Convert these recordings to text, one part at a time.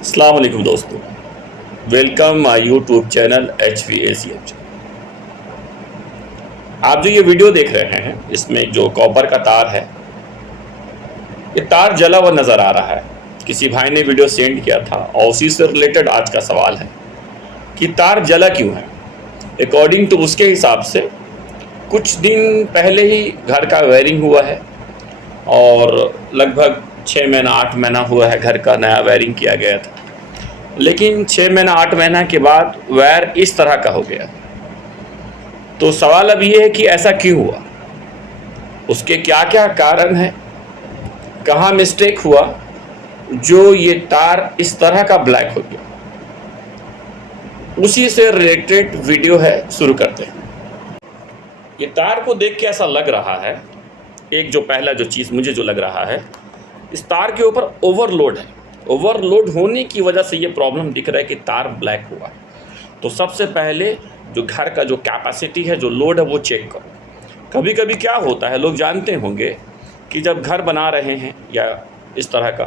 अस्सलाम वालेकुम दोस्तों, welcome my YouTube channel HVACH। आप जो ये वीडियो देख रहे हैं इसमें जो कॉपर का तार है, ये तार जला हुआ नज़र आ रहा है। किसी भाई ने वीडियो सेंड किया था और उसी से रिलेटेड आज का सवाल है कि तार जला क्यों है। अकॉर्डिंग टू उसके हिसाब से कुछ दिन पहले ही घर का वायरिंग हुआ है और लगभग 6 महीना 8 महीना हुआ है घर का नया वायरिंग किया गया था, लेकिन 6 महीना 8 महीना के बाद वायर इस तरह का हो गया। तो सवाल अब ये है कि ऐसा क्यों हुआ, उसके क्या क्या कारण हैं, कहाँ मिस्टेक हुआ जो ये तार इस तरह का ब्लैक हो गया। उसी से रिलेटेड वीडियो है, शुरू करते हैं। ये तार को देख के ऐसा लग रहा है, एक जो पहला जो चीज़ मुझे जो लग रहा है, इस तार के ऊपर ओवरलोड है। ओवरलोड होने की वजह से ये प्रॉब्लम दिख रहा है कि तार ब्लैक हुआ है। तो सबसे पहले जो घर का जो कैपेसिटी है, जो लोड है, वो चेक करो। कभी कभी क्या होता है, लोग जानते होंगे कि जब घर बना रहे हैं या इस तरह का,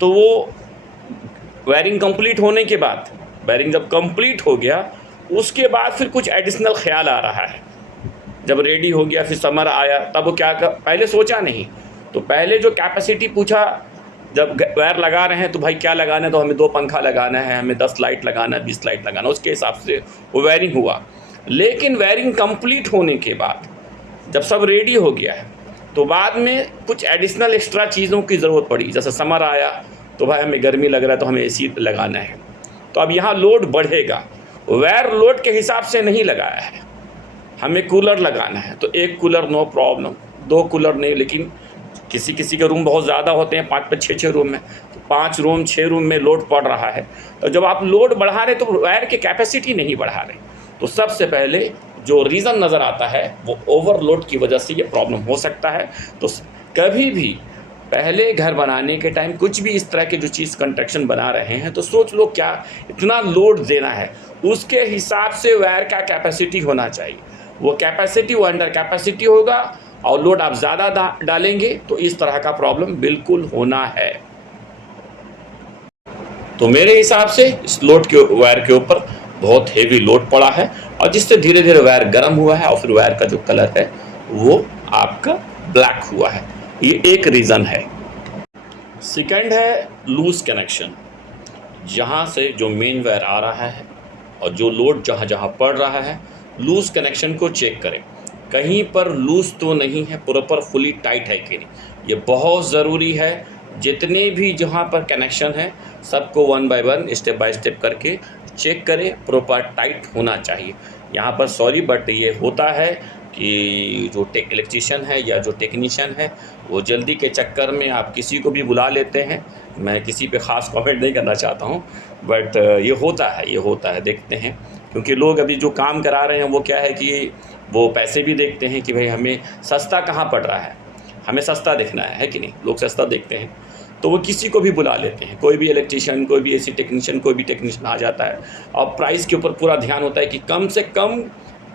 तो वो वायरिंग कंप्लीट होने के बाद, वायरिंग जब कंप्लीट हो गया उसके बाद फिर कुछ एडिशनल ख्याल आ रहा है। जब रेडी हो गया, फिर समर आया, तब वो क्या कर, पहले सोचा नहीं। तो पहले जो कैपेसिटी पूछा, जब वायर लगा रहे हैं तो भाई क्या लगाना है, तो हमें 2 पंखा लगाना है, हमें 10 लाइट लगाना है, 20 लाइट लगाना है, उसके हिसाब से वो वायरिंग हुआ। लेकिन वायरिंग कंप्लीट होने के बाद जब सब रेडी हो गया है, तो बाद में कुछ एडिशनल एक्स्ट्रा चीज़ों की ज़रूरत पड़ी। जैसे समर आया तो भाई हमें गर्मी लग रहा है तो हमें AC लगाना है, तो अब यहाँ लोड बढ़ेगा। वायर लोड के हिसाब से नहीं लगाया है, हमें कूलर लगाना है तो एक कूलर नो प्रॉब्लम, 2 कूलर नहीं। लेकिन किसी किसी के रूम बहुत ज़्यादा होते हैं, 5 6 रूम में, तो 5 रूम 6 रूम में लोड पड़ रहा है। तो जब आप लोड बढ़ा रहे तो वायर की कैपेसिटी नहीं बढ़ा रहे। तो सबसे पहले जो रीज़न नज़र आता है वो ओवरलोड की वजह से ये प्रॉब्लम हो सकता है। तो कभी भी पहले घर बनाने के टाइम कुछ भी इस तरह के जो चीज़ कंस्ट्रक्शन बना रहे हैं तो सोच लो क्या इतना लोड देना है, उसके हिसाब से वायर का कैपेसिटी होना चाहिए। वो कैपेसिटी वो अंडर कैपेसिटी होगा और लोड आप ज़्यादा डालेंगे तो इस तरह का प्रॉब्लम बिल्कुल होना है। तो मेरे हिसाब से इस लोड के वायर के ऊपर बहुत हेवी लोड पड़ा है और जिससे धीरे धीरे वायर गर्म हुआ है और फिर वायर का जो कलर है वो आपका ब्लैक हुआ है। ये एक रीज़न है। सेकंड है लूज कनेक्शन। जहाँ से जो मेन वायर आ रहा है और जो लोड जहाँ जहाँ पड़ रहा है, लूज कनेक्शन को चेक करें। कहीं पर लूज तो नहीं है, प्रॉपर फुली टाइट है कि नहीं, ये बहुत ज़रूरी है। जितने भी जहाँ पर कनेक्शन है सबको 1 बाय 1 स्टेप बाय स्टेप करके चेक करें, प्रॉपर टाइट होना चाहिए। यहाँ पर सॉरी बट ये होता है कि जो इलेक्ट्रीशियन है या जो टेक्नीशियन है वो जल्दी के चक्कर में आप किसी को भी बुला लेते हैं। मैं किसी पे ख़ास कमेंट नहीं करना चाहता हूँ, बट ये होता है, ये होता है, देखते हैं। क्योंकि लोग अभी जो काम करा रहे हैं वो क्या है कि वो पैसे भी देखते हैं कि भाई हमें सस्ता कहाँ पड़ रहा है, हमें सस्ता देखना है कि नहीं, लोग सस्ता देखते हैं। तो वो किसी को भी बुला लेते हैं, कोई भी इलेक्ट्रीशियन, कोई भी AC टेक्नीशियन, कोई भी टेक्नीशियन आ जाता है और प्राइस के ऊपर पूरा ध्यान होता है कि कम से कम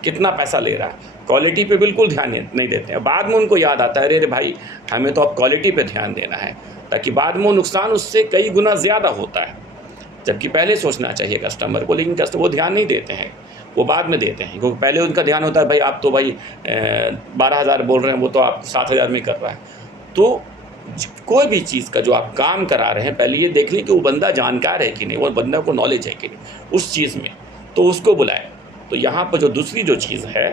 कितना पैसा ले रहा है। क्वालिटी पे बिल्कुल ध्यान नहीं देते हैं। बाद में उनको याद आता है, अरे भाई हमें तो अब क्वालिटी पे ध्यान देना है, ताकि बाद में नुकसान उससे कई गुना ज़्यादा होता है। जबकि पहले सोचना चाहिए कस्टमर को, लेकिन कस्टमर वो ध्यान नहीं देते हैं, वो बाद में देते हैं। क्योंकि पहले उनका ध्यान होता है भाई आप तो भाई 12,000 बोल रहे हैं, वो तो आप 7,000 में कर रहा है। तो कोई भी चीज़ का जो आप काम करा रहे हैं, पहले ये देख लें कि वो बंदा जानकार है कि नहीं, वो बंदा को नॉलेज है कि नहीं उस चीज़ में, तो उसको बुलाएं। तो यहाँ पर जो दूसरी जो चीज़ है,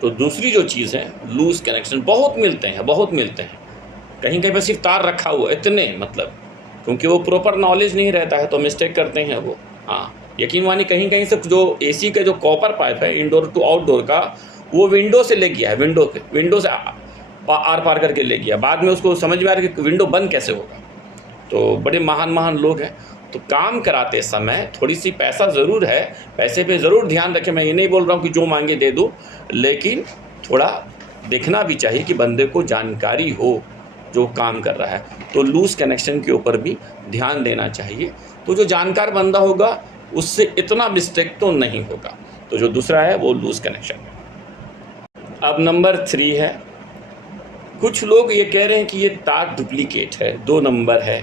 तो दूसरी जो चीज़ है लूज़ कनेक्शन बहुत मिलते हैं, बहुत मिलते हैं। कहीं कहीं पर सिर्फ तार रखा हुआ इतने, मतलब क्योंकि वो प्रॉपर नॉलेज नहीं रहता है तो मिस्टेक करते हैं वो। हाँ, यकीन मानिए कहीं कहीं से जो AC का जो कॉपर पाइप है इंडोर टू आउटडोर का, वो विंडो से ले गया है, विंडो से आर पार करके ले गया। बाद में उसको समझ में आ रहा है कि विंडो बंद कैसे होगा। तो बड़े महान महान लोग हैं। तो काम कराते समय थोड़ी सी पैसा ज़रूर है, पैसे पे ज़रूर ध्यान रखें। मैं ये नहीं बोल रहा हूँ कि जो मांगे दे दो, लेकिन थोड़ा देखना भी चाहिए कि बंदे को जानकारी हो जो काम कर रहा है। तो लूज़ कनेक्शन के ऊपर भी ध्यान देना चाहिए। तो जो जानकार बंदा होगा उससे इतना मिस्टेक तो नहीं होगा। तो जो दूसरा है वो लूज़ कनेक्शन है। अब नंबर 3 है, कुछ लोग ये कह रहे हैं कि ये तार डुप्लीकेट है, 2 नंबर है,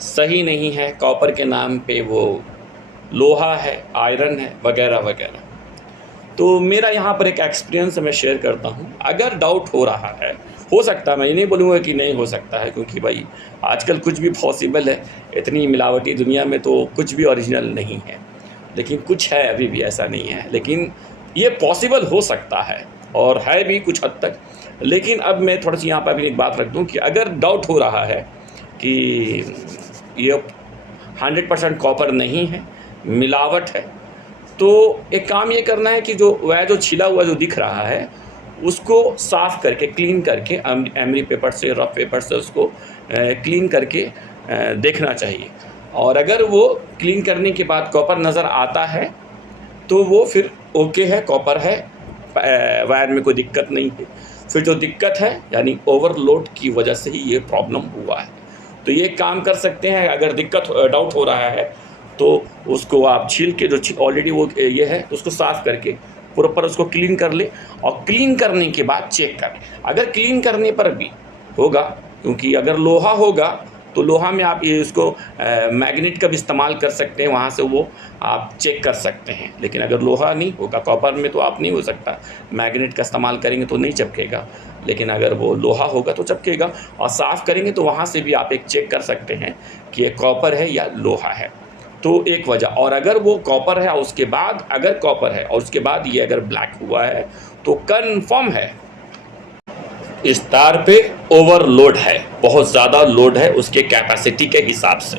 सही नहीं है, कॉपर के नाम पे वो लोहा है, आयरन है, वगैरह वगैरह। तो मेरा यहाँ पर एक एक्सपीरियंस मैं शेयर करता हूँ। अगर डाउट हो रहा है, हो सकता है, मैं ये नहीं बोलूँगा कि नहीं हो सकता है, क्योंकि भाई आजकल कुछ भी पॉसिबल है। इतनी मिलावटी दुनिया में तो कुछ भी ओरिजिनल नहीं है, लेकिन कुछ है, अभी भी ऐसा नहीं है, लेकिन ये पॉसिबल हो सकता है और है भी कुछ हद तक। लेकिन अब मैं थोड़ी सी यहाँ पर भी एक बात रख दूँ कि अगर डाउट हो रहा है कि ये 100% कॉपर नहीं है, मिलावट है, तो एक काम ये करना है कि जो छिला हुआ जो दिख रहा है, उसको साफ़ करके, क्लीन करके, एमरी पेपर से, रफ पेपर से उसको क्लीन करके देखना चाहिए। और अगर वो क्लीन करने के बाद कॉपर नज़र आता है तो वो फिर ओके है, कॉपर है, वायर में कोई दिक्कत नहीं है। फिर जो दिक्कत है यानी ओवरलोड की वजह से ही ये प्रॉब्लम हुआ है। तो ये काम कर सकते हैं, अगर डाउट हो रहा है तो उसको आप छील के, जो ऑलरेडी वो ये है, उसको साफ़ करके प्रॉपर उसको क्लीन कर ले, और क्लीन करने के बाद चेक कर ले। अगर क्लीन करने पर भी होगा, क्योंकि अगर लोहा होगा तो लोहा में आप ये उसको मैग्नेट का भी इस्तेमाल कर सकते हैं, वहाँ से वो आप चेक कर सकते हैं। लेकिन अगर लोहा नहीं होगा, कॉपर में तो आप नहीं हो सकता, मैग्नेट का इस्तेमाल करेंगे तो नहीं चिपकेगा, लेकिन अगर वो लोहा होगा तो चिपकेगा। और साफ़ करेंगे तो वहाँ से भी आप एक चेक कर सकते हैं कि ये कॉपर है या लोहा है। तो एक वजह। और अगर वो कॉपर है, उसके बाद अगर कॉपर है और उसके बाद ये अगर ब्लैक हुआ है, तो कन्फर्म है इस तार पे ओवरलोड है, बहुत ज़्यादा लोड है उसके कैपेसिटी के हिसाब से।